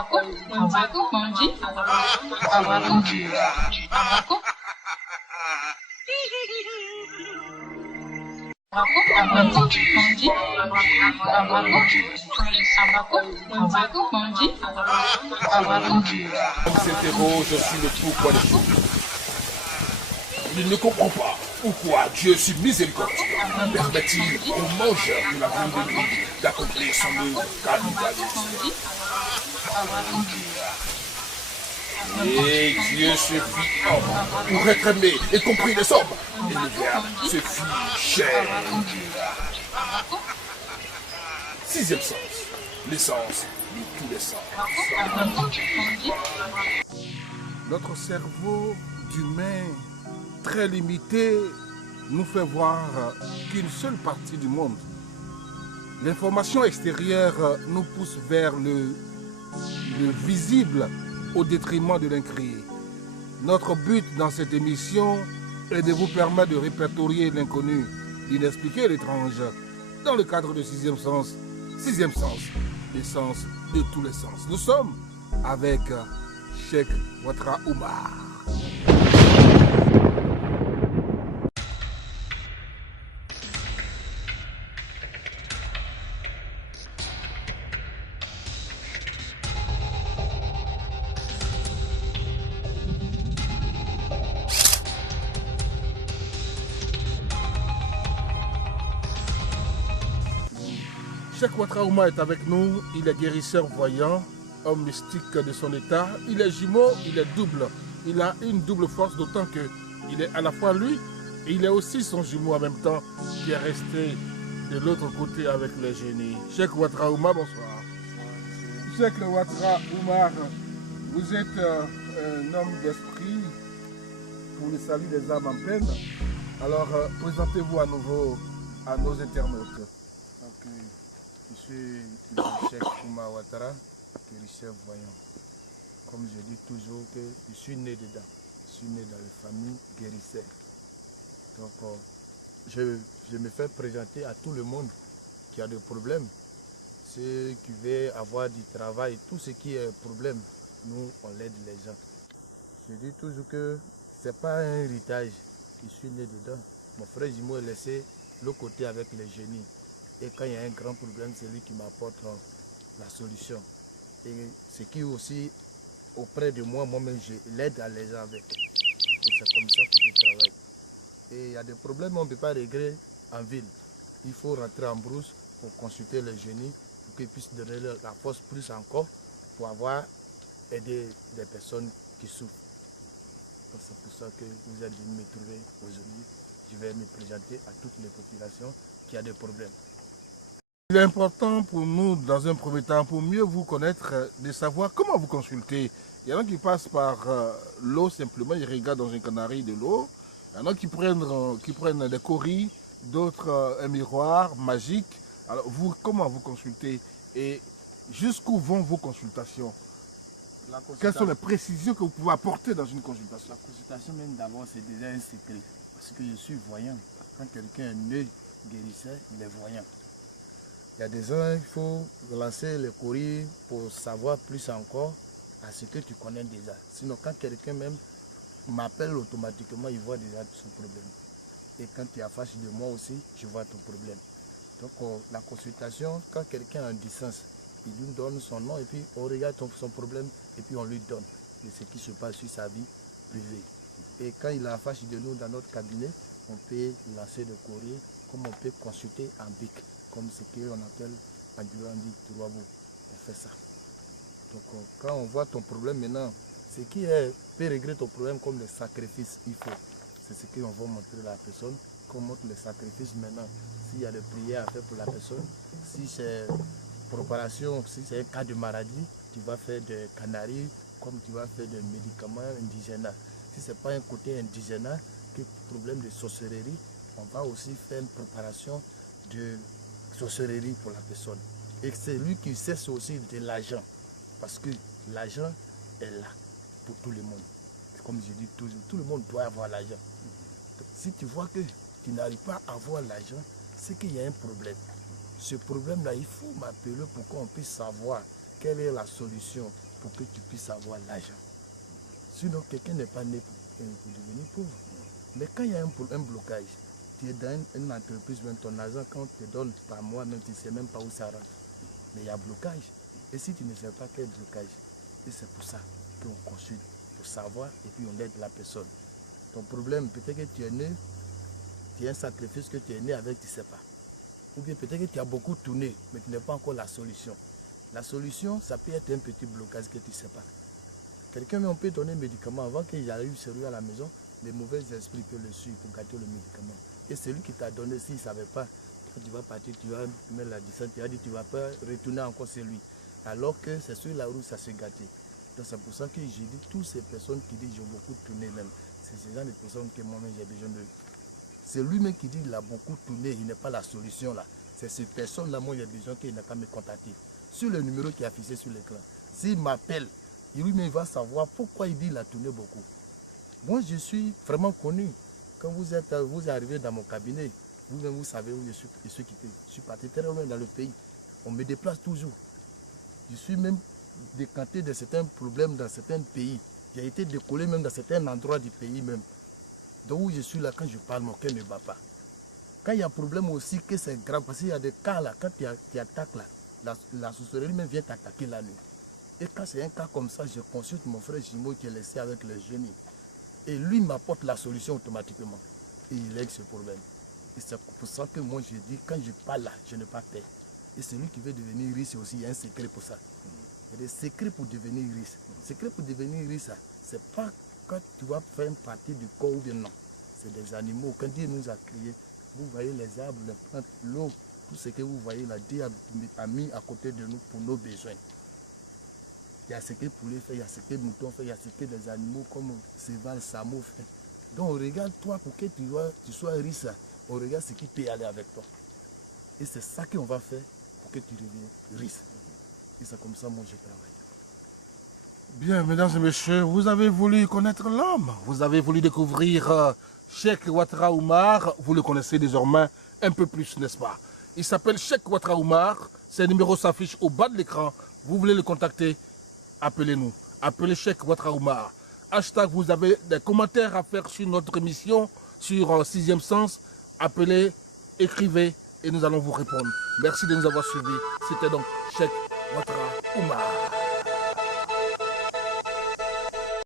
On s'interroge sur le pourquoi des choses. Il ne comprend pas pourquoi Dieu, si miséricordieux, permet-il aux mangeurs de la viande de vie d'accomplir son œuvre capitaliste. Et Dieu se fit homme pour être aimé et compris des hommes. Et le Verbe se fit chair. Sixième sens, l'essence de tous les sens. Notre cerveau d'humain très limité nous fait voir qu'une seule partie du monde. L'information extérieure nous pousse vers le visible au détriment de l'incréé. Notre but dans cette émission est de vous permettre de répertorier l'inconnu, l'inexpliqué et l'étrange dans le cadre de sixième sens, l'essence de tous les sens. Nous sommes avec Cheikh Ouattara Oumar. Cheikh Ouattara Oumar est avec nous, il est guérisseur voyant, homme mystique de son état, il est jumeau, il est double, il a une double force d'autant qu'il est à la fois lui et il est aussi son jumeau en même temps qui est resté de l'autre côté avec les génies. Cheikh Ouattara Oumar, bonsoir. Cheikh Ouattara Oumar, vous êtes un homme d'esprit pour le salut des âmes en peine. Alors présentez-vous à nouveau à nos internautes. Ok. Je suis le Cheikh Oumar Ouattara, guérisseur voyant. Comme je dis toujours que je suis né dedans. Je suis né dans la famille guérisseur. Donc je me fais présenter à tout le monde qui a des problèmes. Ceux qui veulent avoir du travail, tout ce qui est problème, nous on aide les gens. Je dis toujours que ce n'est pas un héritage. Je suis né dedans. Mon frère Jimo a laissé le côté avec les génies. Et quand il y a un grand problème, c'est lui qui m'apporte la solution. Et ce qui est aussi auprès de moi, moi-même, je l'aide à les gens avec. Et c'est comme ça que je travaille. Et il y a des problèmes qu'on ne peut pas régler en ville. Il faut rentrer en brousse pour consulter les génies, pour qu'ils puissent donner la force plus encore pour avoir aidé des personnes qui souffrent. C'est pour ça que vous êtes venus me trouver aujourd'hui. Je vais me présenter à toutes les populations qui ont des problèmes. Il est important pour nous, dans un premier temps, pour mieux vous connaître, de savoir comment vous consultez. Il y en a qui passent par l'eau simplement, ils regardent dans un canari de l'eau. Il y en a qui prennent des coris, d'autres un miroir magique. Alors vous, comment vous consultez et jusqu'où vont vos consultations? Quelles sont les précisions que vous pouvez apporter dans une consultation? La consultation même d'abord c'est déjà un secret. Parce que je suis voyant. Quand quelqu'un est né guérisseur, il est voyant. Il y a des gens, il faut lancer le courrier pour savoir plus encore à ce que tu connais déjà. Sinon, quand quelqu'un même m'appelle automatiquement, il voit déjà son problème. Et quand tu es à face de moi aussi, je vois ton problème. Donc, la consultation, quand quelqu'un a une distance, il nous donne son nom et puis on regarde son problème et puis on lui donne ce qui se passe sur sa vie privée. Et quand il est à face de nous dans notre cabinet, on peut lancer le courrier comme on peut consulter en BIC. Comme ce qu'on appelle en durant dit Tourouabou. On fait ça. Donc quand on voit ton problème maintenant, ce qui peut régler ton problème comme le sacrifice, il faut. C'est ce qu'on va montrer à la personne, qu'on montre le sacrifice maintenant. S'il y a des prières à faire pour la personne, si c'est préparation, si c'est un cas de maladie, tu vas faire des canaries, comme tu vas faire des médicaments indigènes. Si ce n'est pas un côté indigène, que problème de sorcellerie, on va aussi faire une préparation de sorcellerie pour la personne. Et c'est lui qui cesse aussi de l'argent. Parce que l'argent est là pour tout le monde. Comme je dis toujours, tout le monde doit avoir l'argent. Si tu vois que tu n'arrives pas à avoir l'argent, c'est qu'il y a un problème. Ce problème-là, il faut m'appeler pour qu'on puisse savoir quelle est la solution pour que tu puisses avoir l'argent. Sinon, quelqu'un n'est pas né pour devenir pauvre. Mais quand il y a un blocage, tu es dans une entreprise, même ton argent, quand on te donne par mois, même tu ne sais même pas où ça rentre. Mais il y a blocage. Et si tu ne sais pas quel blocage, et c'est pour ça qu'on consulte, pour savoir, et puis on aide la personne. Ton problème, peut-être que tu es né, tu as un sacrifice que tu es né avec, tu ne sais pas. Ou bien peut-être que tu as beaucoup tourné, mais tu n'as pas encore la solution. La solution, ça peut être un petit blocage que tu ne sais pas. Quelqu'un, on peut donner un médicament avant qu'il y ait eu celui à la maison, les mauvais esprits peuvent le suivre pour gâter le médicament. Et celui qui t'a donné, s'il ne savait pas, quand tu vas partir, tu vas mettre la distance, tu vas dire, tu ne vas pas retourner encore chez lui. Alors que c'est sur la route, ça se gâte. Donc c'est pour ça que j'ai dit, toutes ces personnes qui disent, j'ai beaucoup tourné même, c'est ces gens de personnes que moi-même j'ai besoin de. C'est lui-même qui dit, il a beaucoup tourné, il n'est pas la solution là. C'est ces personnes-là, moi j'ai besoin qu'il n'a qu'à me contacter. Sur le numéro qui est affiché sur l'écran, s'il m'appelle, lui-même va savoir pourquoi il dit qu'il a tourné beaucoup. Moi, je suis vraiment connu. Quand vous arrivez dans mon cabinet, vous-même, vous savez où je suis quitté. Je suis parti très loin dans le pays. On me déplace toujours. Je suis même décanté de certains problèmes dans certains pays. J'ai été décollé même dans certains endroits du pays même. Donc où je suis là, quand je parle, mon cœur ne bat pas. Quand il y a un problème aussi, que c'est grave, parce qu'il y a des cas là, quand tu attaques là, la sorcellerie même vient t'attaquer la nuit. Et quand c'est un cas comme ça, je consulte mon frère Jimo qui est laissé avec les génies. Et lui m'apporte la solution automatiquement. Et il règle ce problème. Et c'est pour ça que moi je dis, quand je parle là, je n'ai pas peur. Et celui qui veut devenir riche aussi, il y a un secret pour ça. Il y a des secrets pour devenir riche. Secret pour devenir riche, c'est pas quand tu vas faire une partie du corps ou bien non. C'est des animaux. Quand Dieu nous a créés, vous voyez les arbres, les plantes, l'eau, tout ce que vous voyez là, Dieu a mis à côté de nous pour nos besoins. Il y a ce que les poulets font, il y a ce que les moutons font, il y a ce que des animaux comme cheval, sameau font. Donc on regarde toi pour que tu sois riche, on regarde ce qui peut aller avec toi. Et c'est ça qu'on va faire pour que tu deviennes riche. Et c'est comme ça moi je travaille. Bien, mesdames et messieurs, vous avez voulu connaître l'homme, vous avez voulu découvrir Cheikh Ouattara Oumar, vous le connaissez désormais un peu plus, n'est-ce pas? Il s'appelle Cheikh Ouattara Oumar, ses numéros s'affichent au bas de l'écran, vous voulez le contacter, appelez-nous, appelez Cheikh Ouattara Oumar. Hashtag, vous avez des commentaires à faire sur notre émission, sur Sixième Sens, appelez, écrivez et nous allons vous répondre. Merci de nous avoir suivis, c'était donc Cheikh Ouattara Oumar.